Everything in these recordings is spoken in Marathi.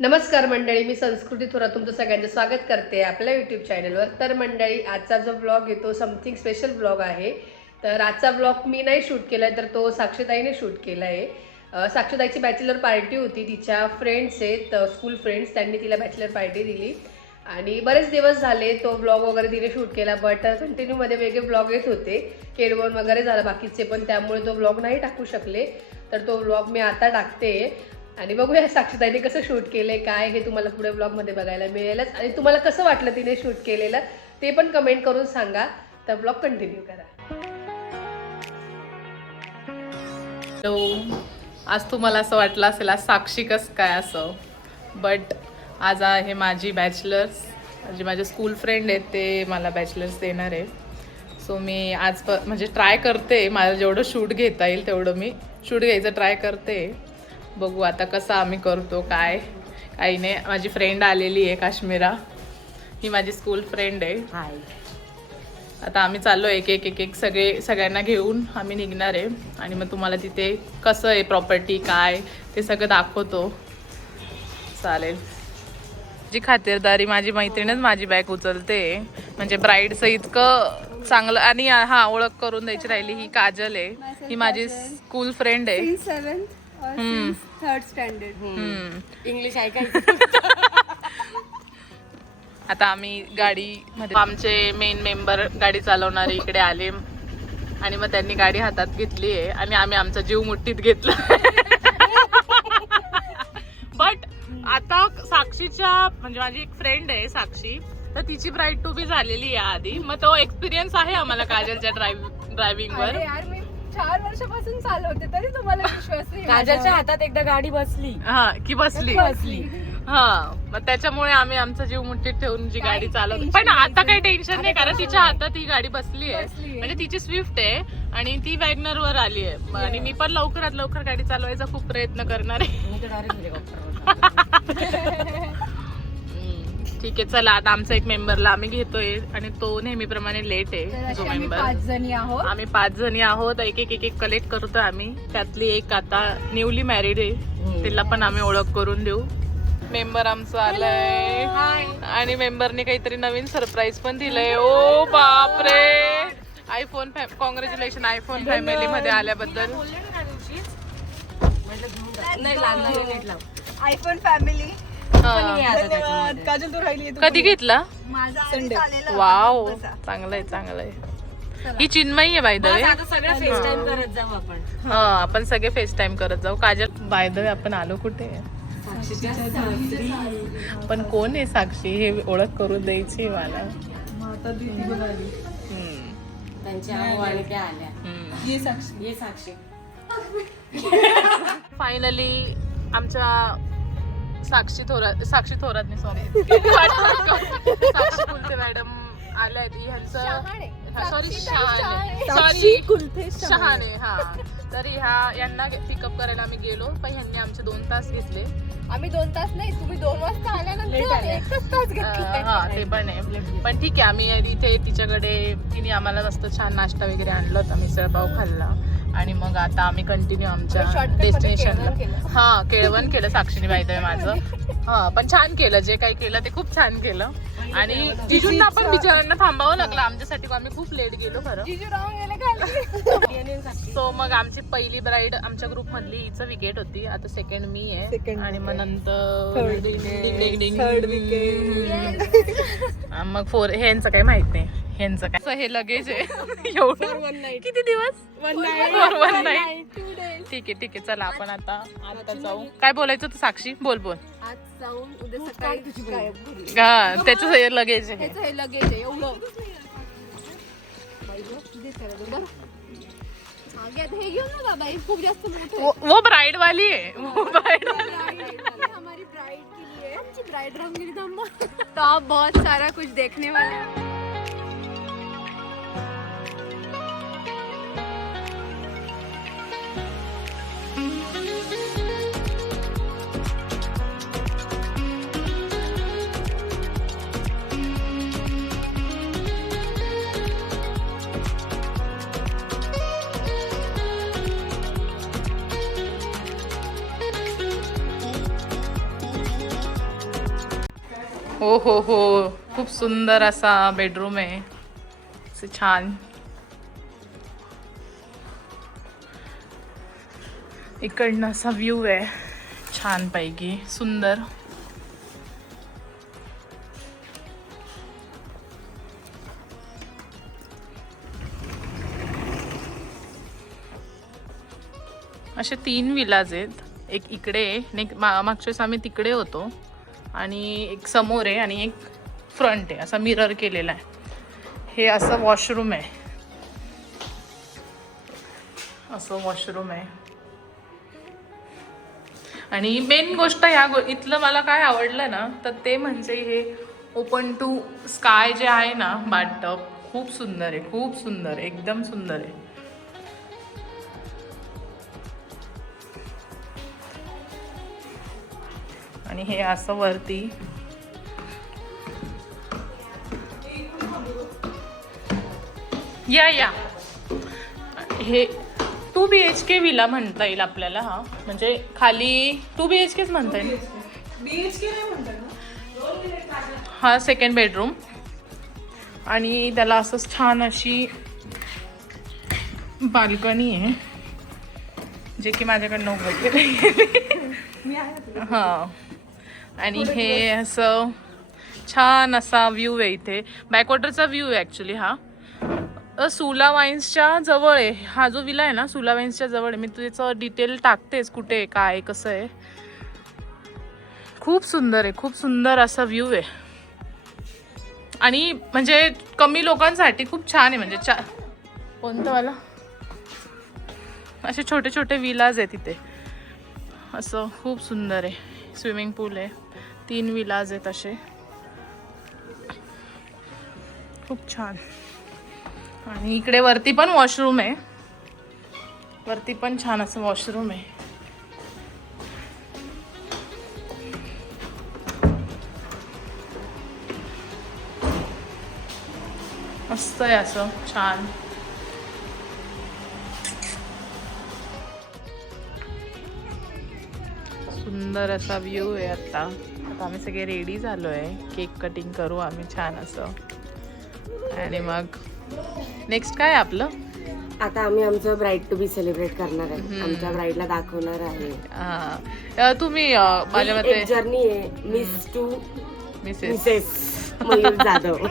नमस्कार मंडळी, मी संस्कृती थोरात तुमचं सगळ्यांचं स्वागत करते आपल्या यूट्यूब चॅनलवर. तर मंडळी, आजचा जो ब्लॉग येतो समथिंग स्पेशल ब्लॉग आहे. तर आजचा ब्लॉग मी नाही शूट केला आहे, तर तो साक्षीताईने शूट केला आहे. साक्षीताईची बॅचलर पार्टी होती. तिच्या फ्रेंड्स आहेत, स्कूल फ्रेंड्स, त्यांनी तिला बॅचलर पार्टी दिली आणि बरेच दिवस झाले तो ब्लॉग वगैरे तिने शूट केला. बट कंटिन्यूमध्ये वेगळे ब्लॉग येत होते, केडवण वगैरे झालं बाकीचे, पण त्यामुळे तो ब्लॉग नाही टाकू शकले. तर तो ब्लॉग मी आता टाकते आणि बघूया साक्षीताईने कसं शूट केलंय काय हे तुम्हाला पुढे ब्लॉगमध्ये बघायला मिळेलच. आणि तुम्हाला कसं वाटलं तिने शूट केलेलं ते पण कमेंट करून सांगा. तर ब्लॉग कंटिन्यू करा. हॅलो, आज तुम्हाला असं वाटलं असेल आज साक्षी कसं काय असं, बट आज आहे माझी बॅचलर्स. माझे स्कूल फ्रेंड आहेत ते मला बॅचलर्स देणार आहे. सो मी आज म्हणजे ट्राय करते, मला जेवढं शूट घेता येईल तेवढं मी शूट घ्यायचं ट्राय करते. बघू आता कसं आम्ही करतो काय. काही नाही, माझी फ्रेंड आलेली आहे काश्मीरा, ही माझी स्कूल फ्रेंड आहे. हाय. आता आम्ही चाललो एक एक सगळ्यांना घेऊन आम्ही निघणार आहे आणि मग तुम्हाला तिथे कसं आहे प्रॉपर्टी काय ते सगळं दाखवतो. चालेल. जी खातिरदारी माझी मैत्रीणच माझी बॅग उचलते, म्हणजे ब्राईडचं इतकं चांगलं. आणि हा, ओळख करून द्यायची राहिली, ही काजल आहे, ही माझी स्कूल फ्रेंड आहे. थर्ड स्टँडर्ड इंग्लिश ऐकायचं. आता आम्ही गाडीमध्ये, आमचे मेन मेंबर गाडी चालवणारे इकडे आले आणि मग त्यांनी गाडी हातात घेतली आहे आणि आम्ही आमचा जीव मुठ्ठीत घेतला. बट आता साक्षीच्या, म्हणजे माझी एक फ्रेंड आहे साक्षी, तर तिची ब्राईड टू बी झालेली आहे आधी, मग तो एक्सपिरियन्स आहे आम्हाला काजलच्या ड्रायव्हिंगवर. यार मी 4 वर्षापासून चालवते तरी तुम्हाला विश्वास नाही. काजलच्या हातात एकदा गाडी बसली हा की बसली. हा, मग त्याच्यामुळे आम्ही आमचा जीव मुठीत ठेवून जी गाडी चालवतो. पण आता काही टेन्शन नाही, कारण तिच्या हातात ही गाडी बसली आहे. म्हणजे तिची स्विफ्ट आहे आणि ती वॅगनर वर आली आहे आणि मी पण लवकरात लवकर गाडी चालवायचा खूप प्रयत्न करणार आहे. ठीक आहे, चला आता आमचा एक मेंबरला आम्ही घेतोय आणि तो नेहमीप्रमाणे लेट आहे. जो मेंबर, 5 जणी आहोत. आम्ही 5 जणी आहोत. एक कलेक्ट करतोय आम्ही. त्यातली एक आता न्यूली मॅरिड आहे, तिला पण आम्ही ओळख करून देऊ. मेंबर आमचं आलंय आणि मेंबरने काहीतरी नवीन सरप्राईज पण दिलंय. ओ बापरे, आयफोन. कॉंग्रॅच्युलेशन आयफोन फॅमिली मध्ये आल्याबद्दल. IPhone family. काजल तू राहिली. कधी घेतला? संडे. वाव, चांगलंय. ही चिन्मयी आहे बाय द वे. आपण सगळे फेस टाइम करत जाऊ. काजल, बाय द वे आपण आलो कुठे? पण कोण आहे साक्षी हे ओळख करून द्यायची मला. फायनली आमच्या साक्षी थोरात नाही, सॉरी, साक्षी कुलते मॅडम आल्या आहेत. ह्यांचं शहाणे. हा, तर यांना पिकअप करायला आम्ही गेलो, पण ह्यांनी आमचे 2 तास घेतले. आम्ही 2 तास नाही, तुम्ही 2 वाजता आल्यानंतर 1 तास घेतले. हा, ते पण आहे. पण ठीक आहे, आम्ही इथे तिच्याकडे, तिने आम्हाला मस्त छान नाश्ता वगैरे आणला होता, मिसळपाव खाल्ला आणि मग आता आम्ही कंटिन्यू आमच्या डेस्टिनेशनला. हा, केळवण केलं साक्षीने बाय माझं. हा, पण छान केलं, जे काही केलं ते खूप छान केलं. आणि जिजूंना पण बिचारांना थांबावं लागलं आमच्यासाठी, आम्ही खूप लेट गेलो खरं. सो मग आमची पहिली ब्राईड आमच्या ग्रुप मधली, हिचं विकेट होती. आता सेकंड मी आहे आणि मग नंतर मग 4. ह्यांचं काही माहित नाही, ह्यांचं काय. हे लगेज आहे एवढं. किती दिवस? 1 नाईट. ठीक आहे, चला आपण आता जाऊ. काय बोलायचं तू साक्षी? बोल. आज जाऊन उद्या सकाळी तुझी गायब झाली. हा, त्याचं हे लगेज आहे. हे लगेज आहे एवढं. हे घेऊन ना बाबा, खूप जास्त मोठं. वो ब्राइड वाली है, वो ब्राइड हमारी ब्राइड के लिए. आमची ब्राइड रंगीली धम्मा. तो आप बहुत सारा कुछ देखने वाले हैं. हो हो हो, खूप सुंदर असा बेडरूम आहे, असं छान. इकडनं असा व्ह्यू आहे छान पैकी सुंदर. असे 3 विलाज आहेत, एक इकडे आहे, एक मागच्या वेळेस आम्ही तिकडे होतो, आणि एक समोर आहे आणि एक फ्रंट आहे, असा मिरर केलेला आहे. हे असं वॉशरूम आहे, असं वॉशरूम आहे. आणि मेन गोष्ट इथलं मला काय आवडलं ना, तर ते म्हणजे हे ओपन टू स्काय जे आहे ना बाथटब, खूप सुंदर आहे, खूप सुंदर आहे, एकदम सुंदर आहे. आणि हे असं वरती या हे 2 BHK विला म्हणता येईल आपल्याला. हा म्हणजे खाली 2 BHKच म्हणता येईल. हा सेकंड बेडरूम, आणि त्याला असंच छान अशी बाल्कनी आहे, जे की माझ्याकडनं उघडलेलं आहे. हा, आणि हे असं छान असा व्ह्यू आहे. इथे बॅकवॉटरचा व्ह्यू आहे ॲक्च्युली. हा सुला वाईन्सच्या जवळ आहे, हा जो विला आहे ना सुला वाईन्सच्या जवळ आहे. मी त्याचं डिटेल टाकतेच कुठे काय कसं आहे. खूप सुंदर आहे, खूप सुंदर असा व्ह्यू आहे, आणि म्हणजे कमी लोकांसाठी खूप छान आहे. म्हणजे कोणतं वाला, असे छोटे छोटे विलाज आहे तिथे, असं खूप सुंदर आहे. स्विमिंग पूल आहे, 3 विलाज आहेत असे, खूप छान. आणि इकडे वरती पण वॉशरूम आहे, वरती पण छान असं वॉशरूम आहे. मस्त आहे असं छान. सुंदर असा व्ह्यू आहे. आता आम्ही सगळे रेडी झालो आहे, केक कटिंग करू आम्ही छान असं, आणि मग नेक्स्ट काय आपलं, आता आम्ही आमचं ब्राईड टू बी सेलिब्रेट करणार आहे, आमच्या ब्राईडला दाखवणार आहे. तुम्ही माझ्या मते एक जर्नी आहे, Miss to Mrs. Mayur Jadhav.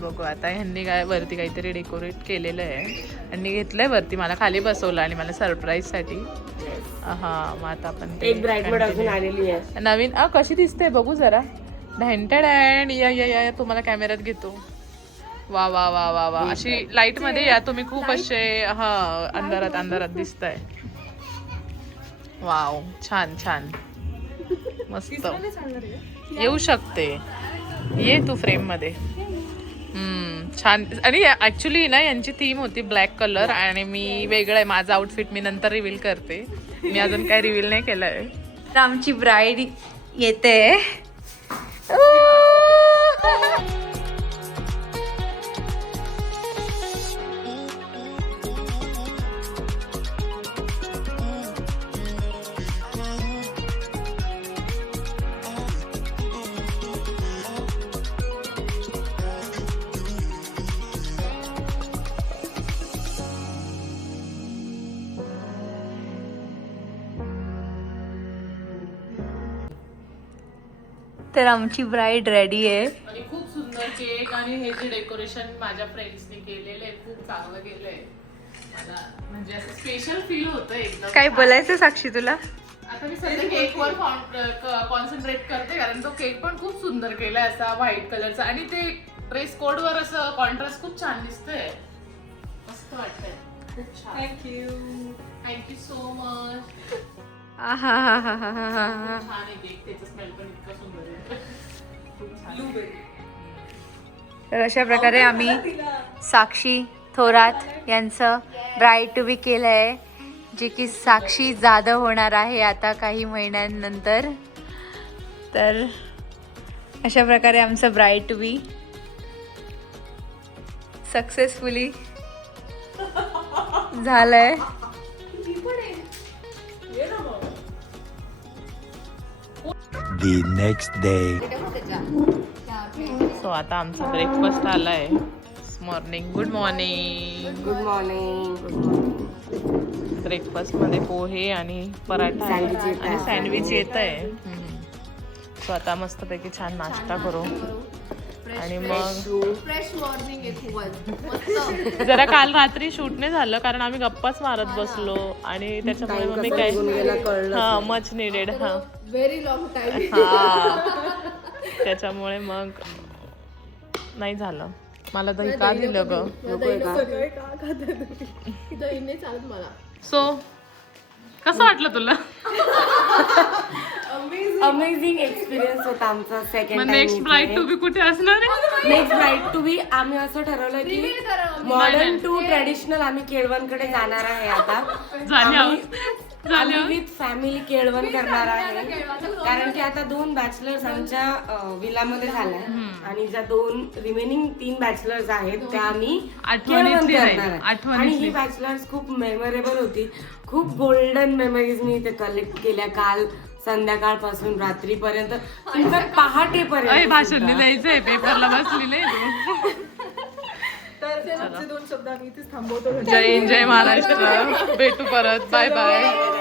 बघू आता ह्यांनी काय वरती काहीतरी डेकोरेट केलेलं आहे, ह्यांनी घेतलंय वरती, मला खाली बसवलं आणि मला सरप्राईजसाठी. हा, मग आता आपण एक ब्राईडमेड अजून आलेली आहे नवीन. कशी दिसते बघू जरा. ढँटड या या या, तुम्हाला कॅमेऱ्यात घेतो. वा वा वा वा वा, अशी लाईट मध्ये या तुम्ही, खूप असे हा अंधारात अंधारात दिसताय. वाव, छान छान, मस्त. येऊ शकते, ये तू फ्रेम मध्ये. छान. आणि ऍक्च्युली ना यांची थीम होती ब्लॅक कलर, आणि मी वेगळं आहे माझं आउटफिट, मी नंतर रिव्हील करते. मी अजून काही रिव्हील नाही केलंय. आमची ब्राईड येते. तर आमची ब्राईड रेडी आहे. आणि खूप सुंदर केक, आणि हे जे डेकोरेशन माझ्या फ्रेंड्सने केलेलं आहे खूप चांगलं केलंय. मला म्हणजे असं स्पेशल फील होतं एकदम. काय बोलायचं साक्षी तुला? आता मी सध्या केकवर कॉन्सन्ट्रेट करते, कारण तो केक पण खूप सुंदर केलाय असा व्हाईट कलरचा, आणि ते ड्रेस कोड वर असं कॉन्ट्रास्ट खूप छान दिसतंय, मस्त वाटतंय, खूप छान. Thank you so much. हा हा हा हा हा हा. छान आहे केक, त्याचं स्मेल पण इतकं सुंदर आहे, खूप छान. तर अशा प्रकारे आम्ही साक्षी थोरात यांचं ब्राईड टू बी केलं आहे, जे की साक्षी जाधव होणार आहे आता काही महिन्यांनंतर. तर अशा प्रकारे आमचं ब्राईड टू बी सक्सेसफुली झालंय. The next day. सो आता आमचा ब्रेकफास्ट आलाय. Morning. Good morning. Good morning. Good morning. Breakfast मध्ये पोहे आणि पराठा आहे. सँडविच येत आहे. आणि सँडविच येत आहे. सो आता मस्तपैकी छान नाश्ता करू आणि मग फ्रेश मॉर्निंग आहे खूपच. जरा काल रात्री शूट नाही झालं कारण आम्ही गप्पाच मारत बसलो आणि त्याच्यामुळे मग मी काय हा मच निडेड हा व्हेरी लॉंग टाइम. त्याच्यामुळे मग नाही झालं. मला दही का दिलं ग? दही नाही चालत मला. सो कसं वाटलं तुला? अमेझिंग एक्सपिरियन्स होता आमचा second time. Next bride to be कुठे असणार आहे? नेक्स्ट ब्राईड टू बी आम्ही असं ठरवलं की मॉडर्न टू ट्रेडिशनल आम्ही केळवणकडे जाणार आहे आता. आम्ही विथ फॅमिली केळवण करणार आहे कारण की आता 2 बॅचलर्स आमच्या विलामध्ये झालाय आणि ज्या 2 रिमेनिंग 3 बॅचलर्स आहेत त्या आम्ही केळवण करणार आहे. आणि ही बॅचलर्स खूप मेमोरेबल होती. खूप गोल्डन मेमरीज मी इथे कलेक्ट केल्या काल संध्याकाळपासून रात्रीपर्यंत, इनफॅक्ट पहाटेपर्यंत. भाषण लिहायचंय पेपरला बसली तर ते 2 शब्द आम्ही इथेच थांबवतो. जय हिंद जय महाराष्ट्र. भेटू परत. Bye bye.